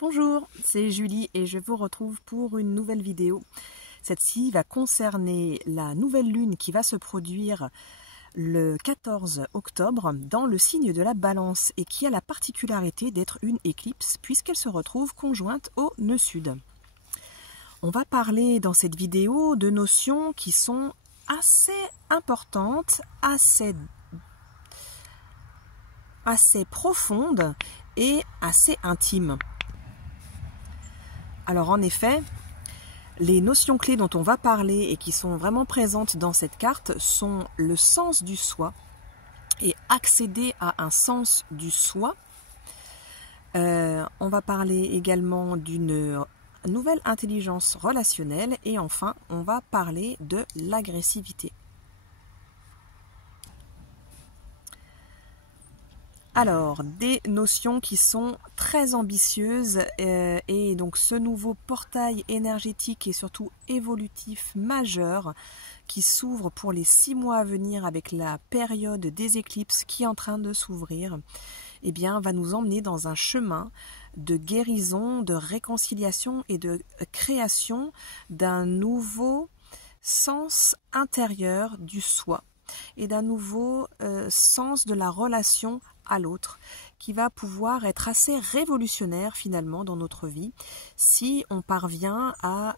Bonjour, c'est Julie et je vous retrouve pour une nouvelle vidéo. Cette-ci va concerner la nouvelle lune qui va se produire le 14 octobre dans le signe de la Balance et qui a la particularité d'être une éclipse puisqu'elle se retrouve conjointe au nœud sud. On va parler dans cette vidéo de notions qui sont assez importantes, assez profondes et assez intimes. Alors en effet, les notions clés dont on va parler et qui sont vraiment présentes dans cette carte sont le sens du soi et accéder à un sens du soi. On va parler également d'une nouvelle intelligence relationnelle et enfin on va parler de l'agressivité. Alors, des notions qui sont très ambitieuses et donc ce nouveau portail énergétique et surtout évolutif majeur qui s'ouvre pour les 6 mois à venir avec la période des éclipses qui est en train de s'ouvrir, eh bien, va nous emmener dans un chemin de guérison, de réconciliation et de création d'un nouveau sens intérieur du soi et d'un nouveau sens de la relation à l'autre, qui va pouvoir être assez révolutionnaire finalement dans notre vie si on parvient à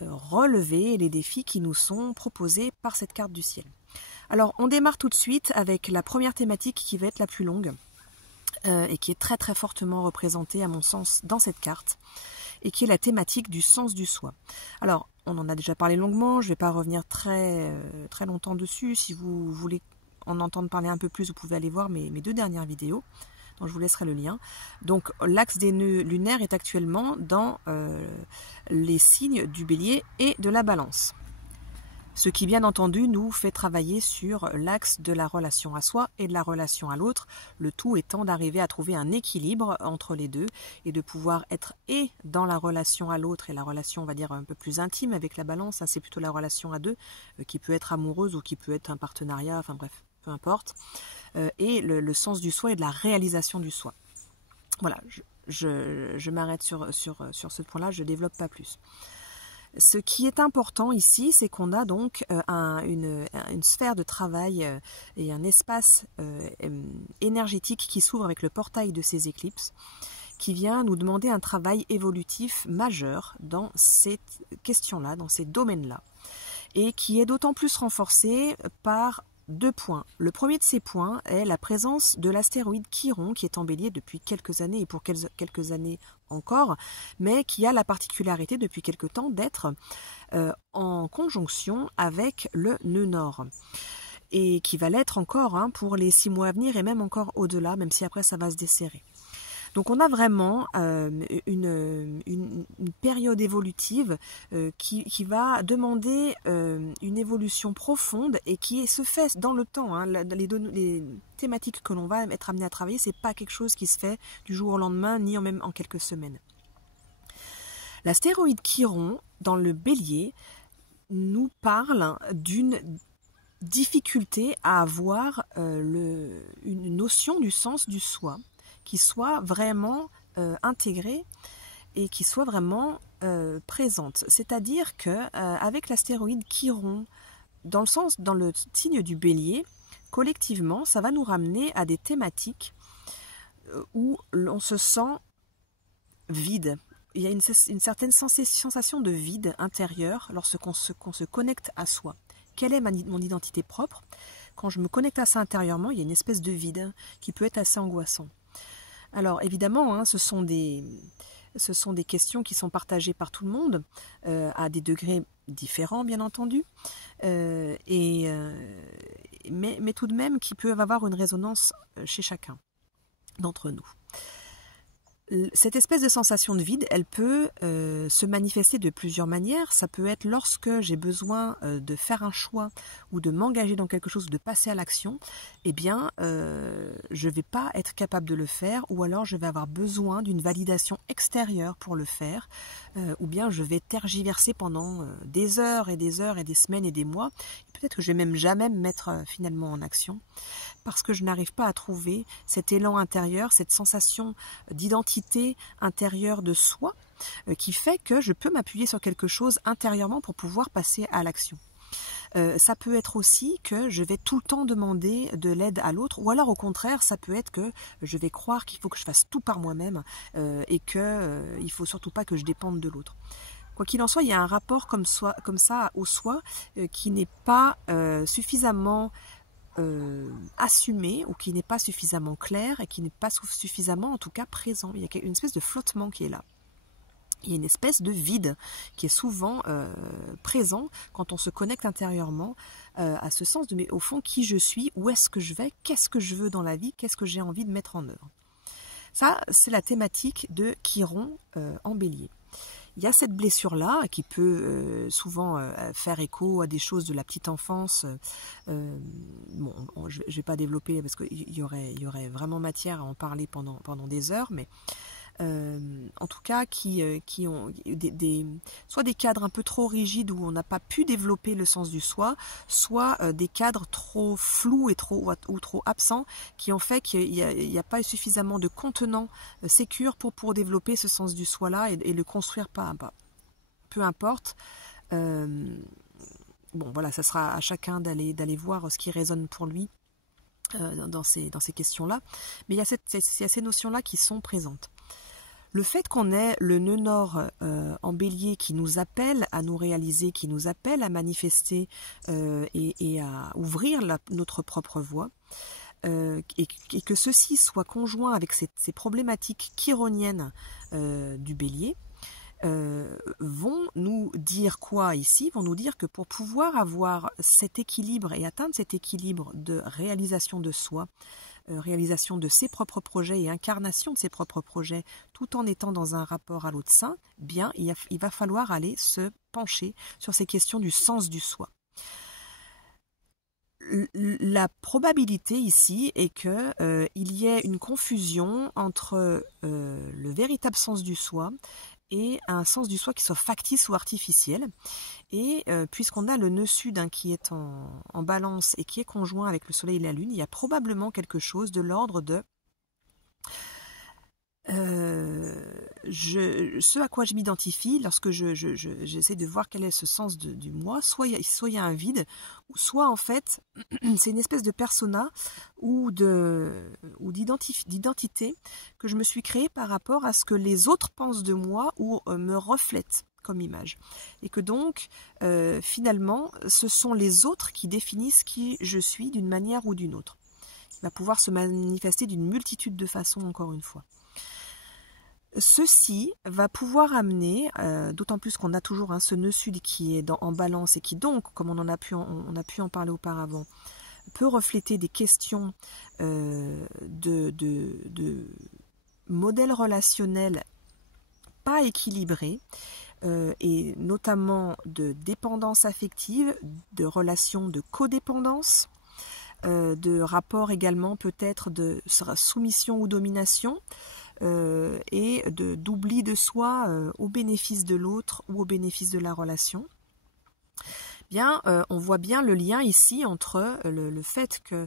relever les défis qui nous sont proposés par cette carte du ciel. Alors on démarre tout de suite avec la première thématique qui va être la plus longue et qui est très très fortement représentée à mon sens dans cette carte et qui est la thématique du sens du soi. Alors on en a déjà parlé longuement, je ne vais pas revenir très longtemps dessus. Si vous voulez en entendre parler un peu plus, vous pouvez aller voir mes 2 dernières vidéos, dont je vous laisserai le lien. Donc l'axe des nœuds lunaires est actuellement dans les signes du Bélier et de la Balance. Ce qui bien entendu nous fait travailler sur l'axe de la relation à soi et de la relation à l'autre, le tout étant d'arriver à trouver un équilibre entre les deux et de pouvoir être et dans la relation à l'autre et la relation on va dire un peu plus intime avec la Balance, c'est plutôt la relation à deux qui peut être amoureuse ou qui peut être un partenariat, enfin bref, peu importe, et le sens du soi et de la réalisation du soi. Voilà, je m'arrête sur ce point-là, je ne développe pas plus. Ce qui est important ici, c'est qu'on a donc une sphère de travail et un espace énergétique qui s'ouvre avec le portail de ces éclipses, qui vient nous demander un travail évolutif majeur dans ces questions-là, dans ces domaines-là, et qui est d'autant plus renforcé par 2 points. Le premier de ces points est la présence de l'astéroïde Chiron qui est en Bélier depuis quelques années et pour quelques années encore, mais qui a la particularité depuis quelque temps d'être en conjonction avec le nœud nord et qui va l'être encore pour les 6 mois à venir et même encore au-delà, même si après ça va se desserrer. Donc on a vraiment une période évolutive qui va demander une évolution profonde et qui se fait dans le temps. Les thématiques que l'on va être amené à travailler, ce n'est pas quelque chose qui se fait du jour au lendemain, ni même en quelques semaines. L'astéroïde Chiron, dans le Bélier, nous parle d'une difficulté à avoir une notion du sens du soi, qui soit vraiment intégrée et qui soit vraiment présente. C'est-à-dire que avec l'astéroïde Chiron, dans le signe du Bélier, collectivement, ça va nous ramener à des thématiques où l'on se sent vide. Il y a une certaine sensation de vide intérieur lorsqu'on se connecte à soi. Quelle est mon identité propre? Quand je me connecte à ça intérieurement, il y a une espèce de vide qui peut être assez angoissant. Alors évidemment, ce sont des questions qui sont partagées par tout le monde, à des degrés différents bien entendu, mais tout de même qui peuvent avoir une résonance chez chacun d'entre nous. Cette espèce de sensation de vide, elle peut se manifester de plusieurs manières. Ça peut être lorsque j'ai besoin de faire un choix ou de m'engager dans quelque chose, de passer à l'action, eh bien, je ne vais pas être capable de le faire ou alors je vais avoir besoin d'une validation extérieure pour le faire ou bien je vais tergiverser pendant des heures et des semaines et des mois. Peut-être que je ne vais même jamais me mettre finalement en action parce que je n'arrive pas à trouver cet élan intérieur, cette sensation d'identité intérieure de soi qui fait que je peux m'appuyer sur quelque chose intérieurement pour pouvoir passer à l'action. Ça peut être aussi que je vais tout le temps demander de l'aide à l'autre, ou alors au contraire, ça peut être que je vais croire qu'il faut que je fasse tout par moi-même et que il faut surtout pas que je dépende de l'autre. Quoi qu'il en soit, il y a un rapport comme ça au soi qui n'est pas suffisamment assumé ou qui n'est pas suffisamment clair et qui n'est pas suffisamment en tout cas présent. Il y a une espèce de flottement qui est là. Il y a une espèce de vide qui est souvent présent quand on se connecte intérieurement à ce sens de mais au fond qui je suis, où est-ce que je vais, qu'est-ce que je veux dans la vie, qu'est-ce que j'ai envie de mettre en œuvre. Ça, c'est la thématique de Chiron en Bélier. Il y a cette blessure-là qui peut souvent faire écho à des choses de la petite enfance. Bon, je ne vais pas développer parce qu'il y aurait vraiment matière à en parler pendant des heures, mais en tout cas qui ont soit des cadres un peu trop rigides où on n'a pas pu développer le sens du soi, soit des cadres trop flous et trop absents qui ont fait qu'il n'y a pas suffisamment de contenants sécures pour développer ce sens du soi là et le construire pas à pas. Peu importe. Bon voilà, ça sera à chacun d'aller voir ce qui résonne pour lui dans ces questions-là. Mais il y a ces notions-là qui sont présentes. Le fait qu'on ait le nœud nord en Bélier qui nous appelle à nous réaliser, qui nous appelle à manifester et à ouvrir notre propre voie, et que ceci soit conjoint avec ces problématiques chironiennes du Bélier, vont nous dire quoi ici? Vont nous dire que pour pouvoir avoir cet équilibre et atteindre cet équilibre de réalisation de soi, réalisation de ses propres projets et incarnation de ses propres projets, tout en étant dans un rapport à l'autre saint, bien, il va falloir aller se pencher sur ces questions du sens du soi. La probabilité ici est que il y ait une confusion entre le véritable sens du soi et un sens du soi qui soit factice ou artificiel. Et puisqu'on a le nœud sud qui est en balance et qui est conjoint avec le soleil et la lune, il y a probablement quelque chose de l'ordre de ce à quoi je m'identifie lorsque j'essaie de voir quel est ce sens du moi, soit il y a un vide, ou soit en fait c'est une espèce de persona ou d'identité que je me suis créée par rapport à ce que les autres pensent de moi ou me reflètent comme image. Et que donc, finalement, ce sont les autres qui définissent qui je suis d'une manière ou d'une autre. Il va pouvoir se manifester d'une multitude de façons, encore une fois. Ceci va pouvoir amener, d'autant plus qu'on a toujours ce nœud sud qui est en balance et qui donc, comme on a pu en parler auparavant, peut refléter des questions de modèles relationnels pas équilibrés, et notamment de dépendance affective, de relations de codépendance, de rapports également peut-être de soumission ou domination, et d'oubli de soi au bénéfice de l'autre ou au bénéfice de la relation. Bien, on voit bien le lien ici entre le fait que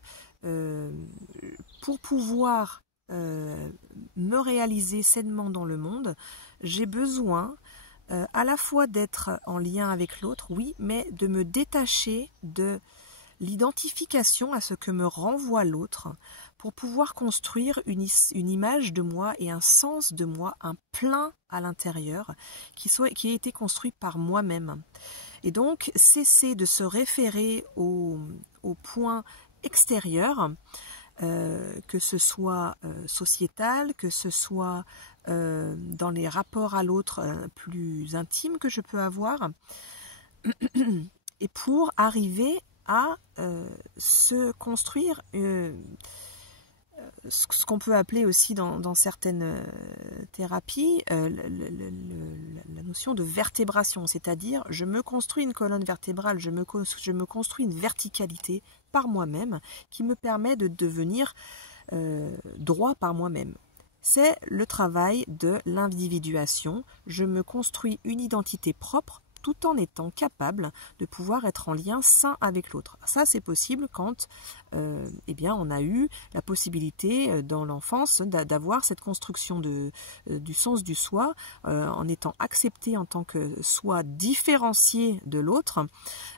pour pouvoir me réaliser sainement dans le monde, j'ai besoin à la fois d'être en lien avec l'autre, oui, mais de me détacher de l'identification à ce que me renvoie l'autre pour pouvoir construire une image de moi et un sens de moi, un plein à l'intérieur qui a été construit par moi-même. Et donc, cesser de se référer au point extérieur, que ce soit sociétal, que ce soit dans les rapports à l'autre plus intimes que je peux avoir, et pour arriver à se construire ce qu'on peut appeler aussi dans certaines thérapies la notion de vertébration, c'est-à-dire je me construis une colonne vertébrale, je me construis une verticalité par moi-même qui me permet de devenir droit par moi-même. C'est le travail de l'individuation. Je me construis une identité propre tout en étant capable de pouvoir être en lien sain avec l'autre. Ça, c'est possible quand eh bien, on a eu la possibilité dans l'enfance d'avoir cette construction du sens du soi, en étant accepté en tant que soi différencié de l'autre,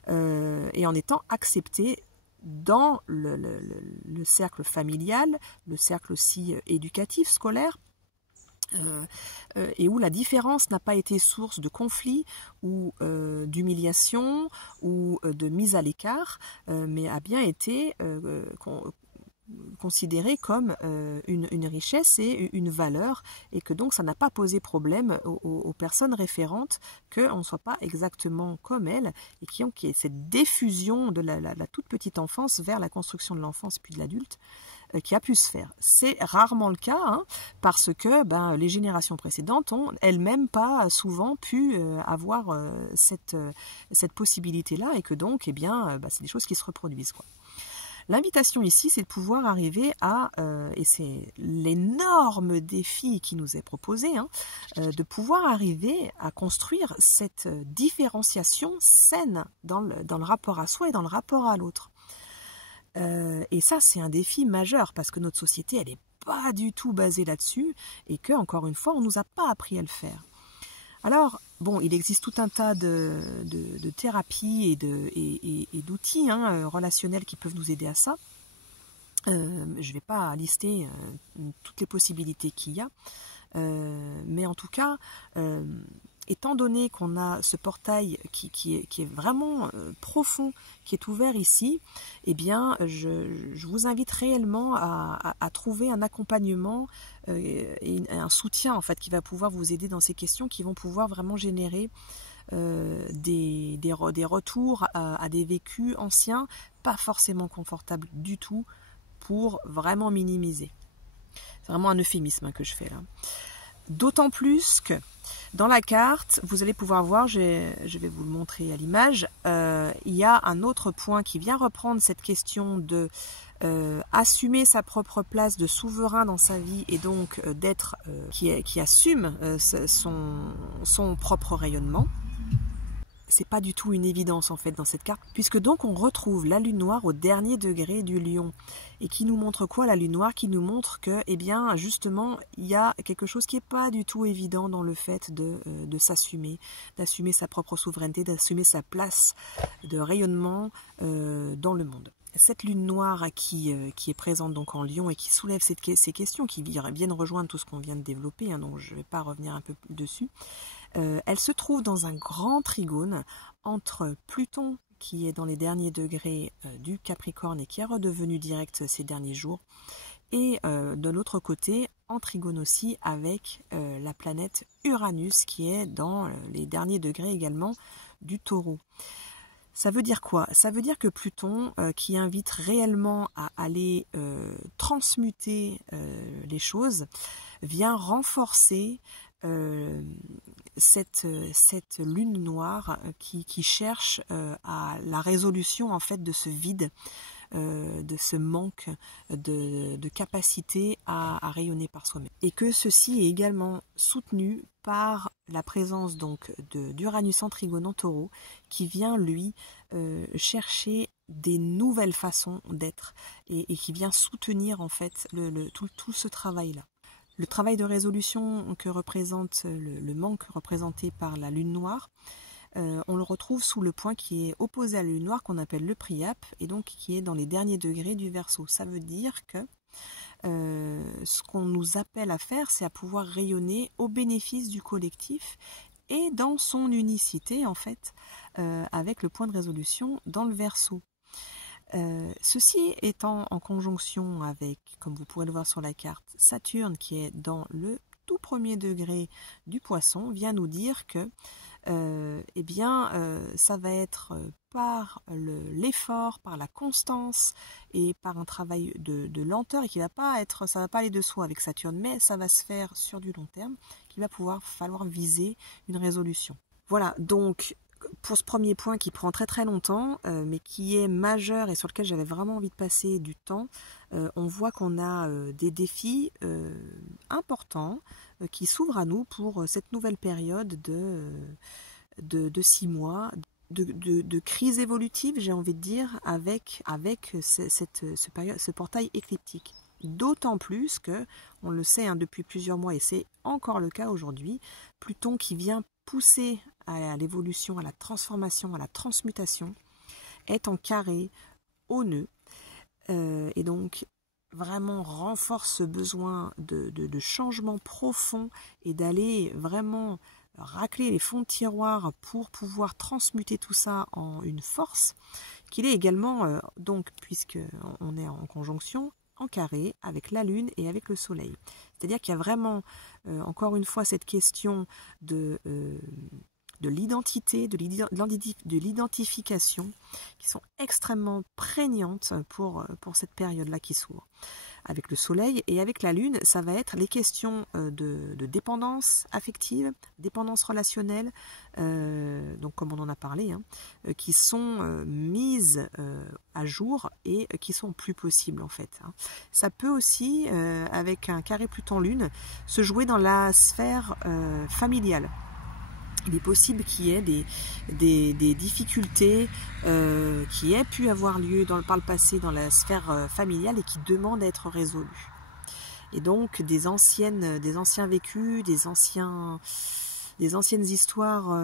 et en étant accepté dans le cercle familial, le cercle aussi éducatif, scolaire, et où la différence n'a pas été source de conflit ou d'humiliation ou de mise à l'écart, mais a bien été considérée comme une richesse et une valeur, et que donc ça n'a pas posé problème aux personnes référentes qu'on ne soit pas exactement comme elles, et qui ont cette diffusion de la toute petite enfance vers la construction de l'enfance puis de l'adulte qui a pu se faire. C'est rarement le cas, hein, parce que les générations précédentes ont elles-mêmes pas souvent pu avoir cette possibilité-là, et que donc c'est des choses qui se reproduisent, quoi. L'invitation ici, c'est de pouvoir arriver à, et c'est l'énorme défi qui nous est proposé, hein, de pouvoir arriver à construire cette différenciation saine dans le rapport à soi et dans le rapport à l'autre. Et ça, c'est un défi majeur, parce que notre société, elle n'est pas du tout basée là-dessus, et que, encore une fois, on ne nous a pas appris à le faire. Alors, bon, il existe tout un tas de thérapies et d'outils relationnels qui peuvent nous aider à ça. Je ne vais pas lister toutes les possibilités qu'il y a, mais en tout cas, étant donné qu'on a ce portail qui est vraiment profond, qui est ouvert ici, eh bien, je vous invite réellement à trouver un accompagnement et un soutien, en fait, qui va pouvoir vous aider dans ces questions, qui vont pouvoir vraiment générer des retours à des vécus anciens, pas forcément confortables du tout, pour vraiment minimiser. C'est vraiment un euphémisme que je fais là. D'autant plus que dans la carte, vous allez pouvoir voir, je vais vous le montrer à l'image, il y a un autre point qui vient reprendre cette question de assumer sa propre place de souverain dans sa vie, et donc d'être qui assume son propre rayonnement. C'est pas du tout une évidence en fait dans cette carte, puisque donc on retrouve la lune noire au dernier degré du lion, et qui nous montre quoi, la lune noire? Qui nous montre que, eh bien, justement, il y a quelque chose qui est pas du tout évident dans le fait de s'assumer, d'assumer sa propre souveraineté, d'assumer sa place de rayonnement dans le monde. Cette lune noire qui est présente donc en lion, et qui soulève ces questions qui viennent rejoindre tout ce qu'on vient de développer, hein, donc je ne vais pas revenir un peu dessus. Elle se trouve dans un grand trigone entre Pluton, qui est dans les derniers degrés du Capricorne et qui est redevenu direct ces derniers jours, et de l'autre côté, en trigone aussi, avec la planète Uranus, qui est dans les derniers degrés également du Taureau. Ça veut dire quoi? Ça veut dire que Pluton, qui invite réellement à aller transmuter les choses, vient renforcer cette lune noire qui cherche à la résolution en fait de ce vide, de ce manque de capacité à rayonner par soi-même. Et que ceci est également soutenu par la présence donc d'Uranus en trigone en Taureau, qui vient lui chercher des nouvelles façons d'être, et qui vient soutenir en fait tout ce travail-là. Le travail de résolution que représente le manque représenté par la lune noire, on le retrouve sous le point qui est opposé à la lune noire, qu'on appelle le Priape, et donc qui est dans les derniers degrés du Verseau. Ça veut dire que ce qu'on nous appelle à faire, c'est à pouvoir rayonner au bénéfice du collectif et dans son unicité, en fait, avec le point de résolution dans le Verseau. Ceci étant en conjonction avec, comme vous pourrez le voir sur la carte, Saturne, qui est dans le tout premier degré du Poisson, vient nous dire que ça va être par l'effort, par la constance et par un travail de lenteur, et qui va pas être, ça va pas aller de soi avec Saturne, mais ça va se faire sur du long terme, qu'il va falloir viser une résolution. Voilà, donc pour ce premier point qui prend très très longtemps, mais qui est majeur et sur lequel j'avais vraiment envie de passer du temps, on voit qu'on a des défis importants qui s'ouvrent à nous pour cette nouvelle période de 6 mois, de crise évolutive, j'ai envie de dire, avec ce portail écliptique. D'autant plus que, on le sait hein, depuis plusieurs mois, et c'est encore le cas aujourd'hui, Pluton qui vient pousser à l'évolution, à la transformation, à la transmutation, est en carré au nœud, et donc vraiment renforce ce besoin de changement profond et d'aller vraiment racler les fonds de tiroir pour pouvoir transmuter tout ça en une force, qu'il est également, donc puisqu'on est en conjonction, en carré avec la Lune et avec le Soleil. C'est-à-dire qu'il y a vraiment, encore une fois, cette question de l'identité, de l'identification, qui sont extrêmement prégnantes pour cette période-là qui s'ouvre. Avec le Soleil et avec la Lune, ça va être les questions de dépendance affective, dépendance relationnelle, donc comme on en a parlé, hein, qui sont mises à jour et qui sont plus possibles en fait. Hein. Ça peut aussi, avec un carré Pluton-Lune, se jouer dans la sphère familiale. Il est possible qu'il y ait des difficultés qui aient pu avoir lieu par le passé dans la sphère familiale et qui demandent à être résolues. Et donc des anciens vécus, des anciennes histoires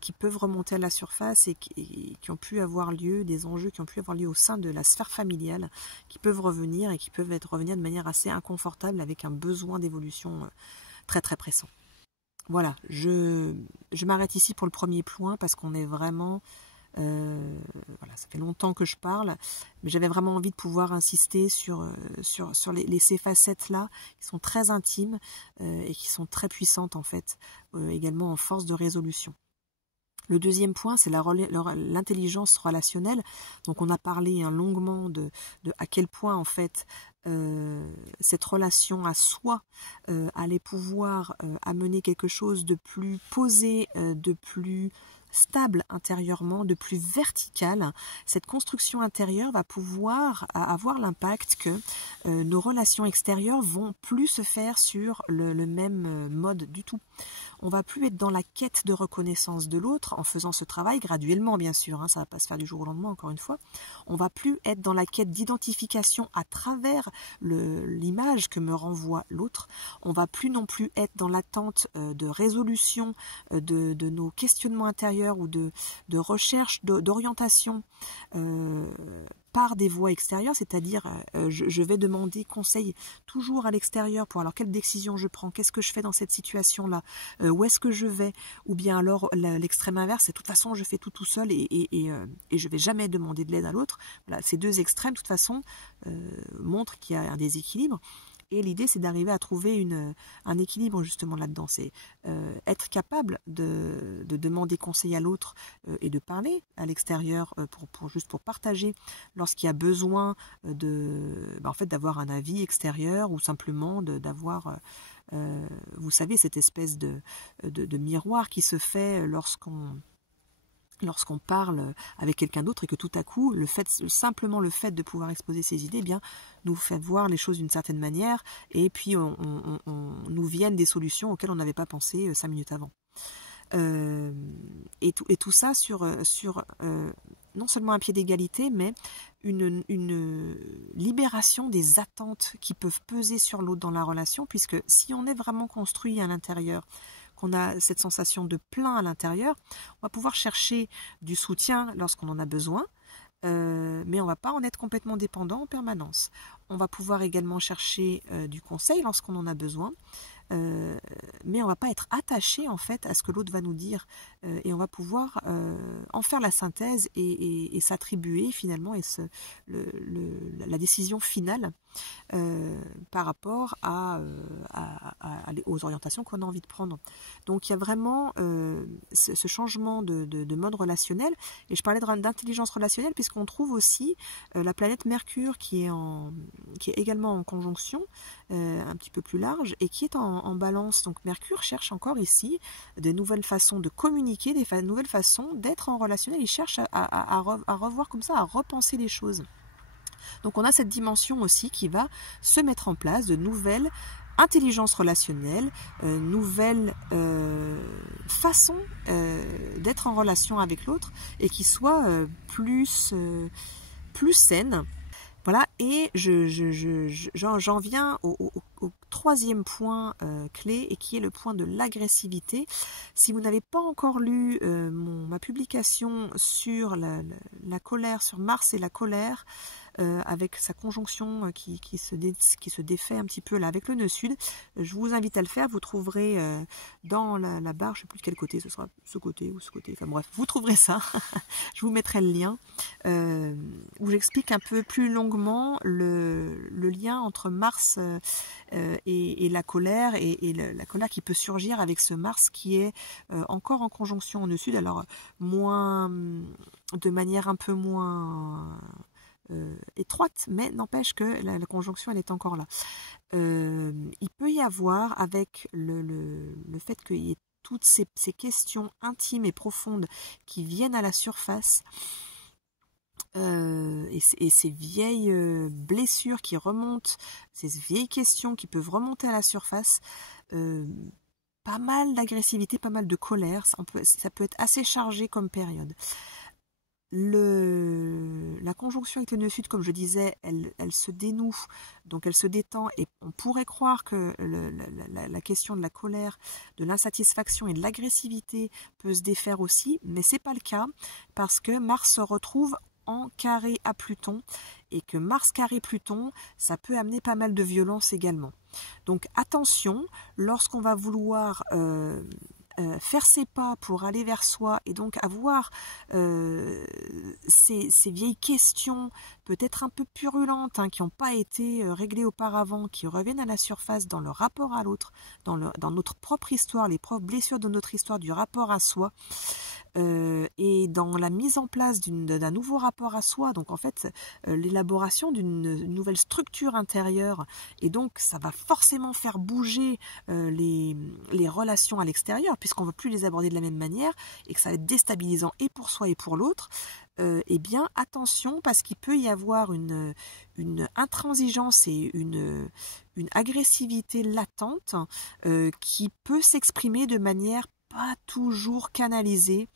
qui peuvent remonter à la surface et qui ont pu avoir lieu, des enjeux qui ont pu avoir lieu au sein de la sphère familiale, qui peuvent revenir et qui peuvent revenir de manière assez inconfortable avec un besoin d'évolution très très pressant. Voilà, je m'arrête ici pour le premier point parce qu'on est vraiment, voilà, ça fait longtemps que je parle, mais j'avais vraiment envie de pouvoir insister sur ces facettes-là qui sont très intimes et qui sont très puissantes en fait, également en force de résolution. Le deuxième point, c'est l'intelligence relationnelle. Donc on a parlé hein, longuement de à quel point en fait cette relation à soi allait pouvoir amener quelque chose de plus posé, de plus stable intérieurement, de plus vertical. Cette construction intérieure va pouvoir avoir l'impact que nos relations extérieures vont plus se faire sur le même mode du tout. On va plus être dans la quête de reconnaissance de l'autre en faisant ce travail graduellement bien sûr, hein, ça va pas se faire du jour au lendemain encore une fois. On va plus être dans la quête d'identification à travers l'image que me renvoie l'autre. On va plus non plus être dans l'attente de résolution de nos questionnements intérieurs ou de recherche d'orientation par des voies extérieures, c'est-à-dire je vais demander conseil toujours à l'extérieur pour alors quelle décision je prends, qu'est-ce que je fais dans cette situation-là, où est-ce que je vais, ou bien alors l'extrême inverse, c'est de toute façon je fais tout seul et je vais jamais demander de l'aide à l'autre. Voilà, ces deux extrêmes de toute façon montrent qu'il y a un déséquilibre. Et l'idée, c'est d'arriver à trouver un équilibre justement là-dedans. C'est être capable de demander conseil à l'autre et de parler à l'extérieur pour partager lorsqu'il y a besoin en fait, d'avoir un avis extérieur ou simplement d'avoir, vous savez, cette espèce de miroir qui se fait lorsqu'on parle avec quelqu'un d'autre et que tout à coup, simplement le fait de pouvoir exposer ses idées, eh bien, nous fait voir les choses d'une certaine manière et puis on nous viennent des solutions auxquelles on n'avait pas pensé 5 minutes avant. Et tout ça sur non seulement un pied d'égalité, mais une libération des attentes qui peuvent peser sur l'autre dans la relation, puisque si on est vraiment construit à l'intérieur, qu'on a cette sensation de plein à l'intérieur, on va pouvoir chercher du soutien lorsqu'on en a besoin, mais on ne va pas en être complètement dépendant en permanence. On va pouvoir également chercher du conseil lorsqu'on en a besoin, mais on ne va pas être attaché en fait à ce que l'autre va nous dire et on va pouvoir en faire la synthèse et s'attribuer finalement la décision finale par rapport aux orientations qu'on a envie de prendre. Donc il y a vraiment ce changement de mode relationnel, et je parlais d'intelligence relationnelle puisqu'on trouve aussi la planète Mercure qui est également en conjonction un petit peu plus large et qui est en balance. Donc Mercure cherche encore ici des nouvelles façons de communiquer, des nouvelles façons d'être en relationnel. Il cherche à revoir comme ça, à repenser les choses. Donc on a cette dimension aussi qui va se mettre en place, de nouvelles intelligence relationnelle, nouvelle façon d'être en relation avec l'autre et qui soit plus saine. Voilà, et j'en viens au troisième point clé, et qui est le point de l'agressivité. Si vous n'avez pas encore lu ma publication sur la colère, sur Mars et la colère, avec sa conjonction qui se défait un petit peu là avec le nœud sud, je vous invite à le faire. Vous trouverez dans la barre, je ne sais plus de quel côté, ce sera ce côté ou ce côté, enfin bref, vous trouverez ça. Je vous mettrai le lien où j'explique un peu plus longuement le lien entre Mars et la colère, et la colère qui peut surgir avec ce Mars qui est encore en conjonction au nœud sud, alors de manière un peu moins étroite, mais n'empêche que la conjonction elle est encore là. Il peut y avoir, avec le fait qu'il y ait toutes ces questions intimes et profondes qui viennent à la surface, et ces vieilles blessures qui remontent, ces vieilles questions qui peuvent remonter à la surface, pas mal d'agressivité, pas mal de colère, ça peut être assez chargé comme période. La conjonction avec le nœud sud, comme je disais, elle se dénoue, donc elle se détend, et on pourrait croire que la question de la colère, de l'insatisfaction et de l'agressivité peut se défaire aussi, mais c'est pas le cas, parce que Mars se retrouve en carré à Pluton, et que Mars carré Pluton, ça peut amener pas mal de violence également. Donc attention, lorsqu'on va vouloir faire ses pas pour aller vers soi, et donc avoir ces vieilles questions peut-être un peu purulentes, hein, qui n'ont pas été réglées auparavant, qui reviennent à la surface dans le rapport à l'autre, dans notre propre histoire, les propres blessures de notre histoire, du rapport à soi, et dans la mise en place d'un nouveau rapport à soi, donc en fait l'élaboration d'une nouvelle structure intérieure, et donc ça va forcément faire bouger les relations à l'extérieur, puisqu'on ne veut plus les aborder de la même manière, et que ça va être déstabilisant et pour soi et pour l'autre. Eh bien attention, parce qu'il peut y avoir une intransigeance et une agressivité latente qui peut s'exprimer de manière pas toujours canalisée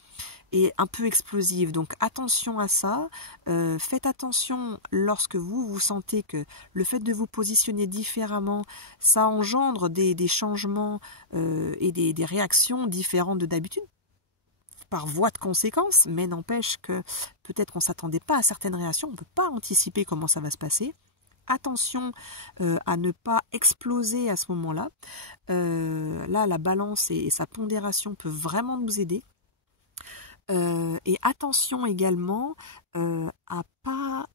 et un peu explosive. Donc attention à ça, faites attention lorsque vous sentez que le fait de vous positionner différemment, ça engendre des changements et des réactions différentes de d'habitude, par voie de conséquence, mais n'empêche que peut-être qu'on ne s'attendait pas à certaines réactions, on ne peut pas anticiper comment ça va se passer. Attention à ne pas exploser à ce moment-là. Là, la balance et sa pondération peuvent vraiment nous aider. Et attention également à pas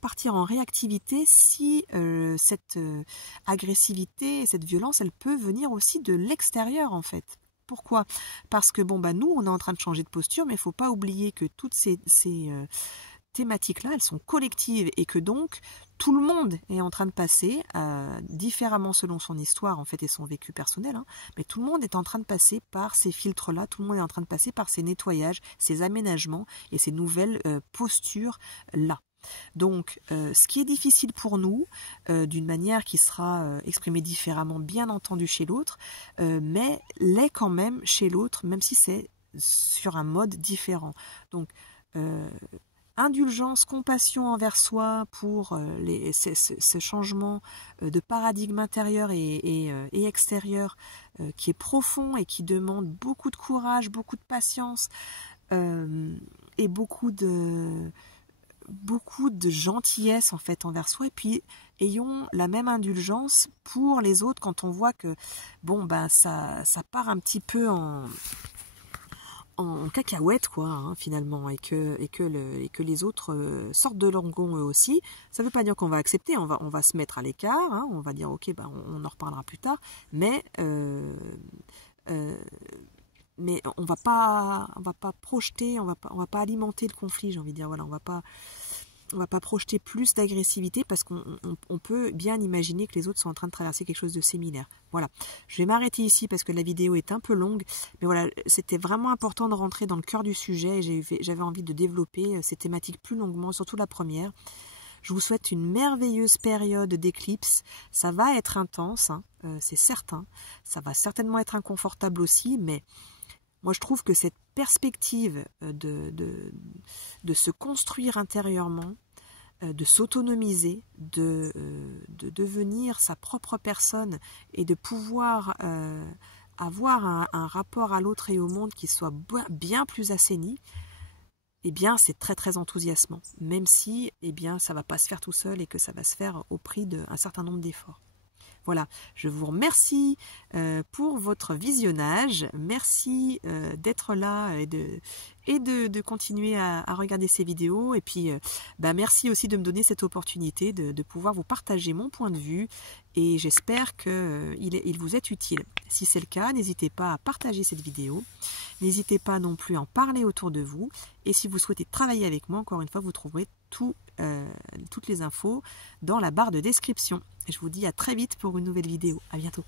partir en réactivité si cette agressivité et cette violence, elle peut venir aussi de l'extérieur en fait. Pourquoi? Parce que nous, on est en train de changer de posture, mais il ne faut pas oublier que toutes ces thématiques-là, elles sont collectives, et que donc tout le monde est en train de passer, différemment selon son histoire en fait et son vécu personnel, hein, mais tout le monde est en train de passer par ces filtres-là, tout le monde est en train de passer par ces nettoyages, ces aménagements et ces nouvelles postures-là. Donc, ce qui est difficile pour nous, d'une manière qui sera exprimée différemment, bien entendu, chez l'autre, mais l'est quand même chez l'autre, même si c'est sur un mode différent. Donc, indulgence, compassion envers soi pour ce changement de paradigme intérieur et extérieur qui est profond et qui demande beaucoup de courage, beaucoup de patience et beaucoup de gentillesse en fait envers soi, et puis ayons la même indulgence pour les autres quand on voit que ça part un petit peu en cacahuète quoi, hein, finalement, et que les autres sortent de leur gond eux aussi. Ça ne veut pas dire qu'on va accepter, on va se mettre à l'écart, hein, on va dire ok, on en reparlera plus tard, mais on va pas projeter, on va pas alimenter le conflit, j'ai envie de dire. Voilà, on va pas projeter plus d'agressivité, parce qu'on peut bien imaginer que les autres sont en train de traverser quelque chose de similaire. Voilà, je vais m'arrêter ici parce que la vidéo est un peu longue, mais voilà, c'était vraiment important de rentrer dans le cœur du sujet, et j'avais envie de développer ces thématiques plus longuement, surtout la première. Je vous souhaite une merveilleuse période d'éclipse. Ça va être intense, hein, c'est certain. Ça va certainement être inconfortable aussi, mais moi je trouve que cette perspective de se construire intérieurement, de s'autonomiser, de devenir sa propre personne et de pouvoir avoir un rapport à l'autre et au monde qui soit bien plus assaini, eh bien c'est très très enthousiasmant, même si eh bien ça ne va pas se faire tout seul et que ça va se faire au prix d'un certain nombre d'efforts. Voilà, je vous remercie pour votre visionnage. Merci d'être là et de continuer à regarder ces vidéos. Et puis, merci aussi de me donner cette opportunité de pouvoir vous partager mon point de vue. Et j'espère qu'il vous est utile. Si c'est le cas, n'hésitez pas à partager cette vidéo. N'hésitez pas non plus à en parler autour de vous. Et si vous souhaitez travailler avec moi, encore une fois, vous trouverez toutes les infos dans la barre de description. Je vous dis à très vite pour une nouvelle vidéo. À bientôt.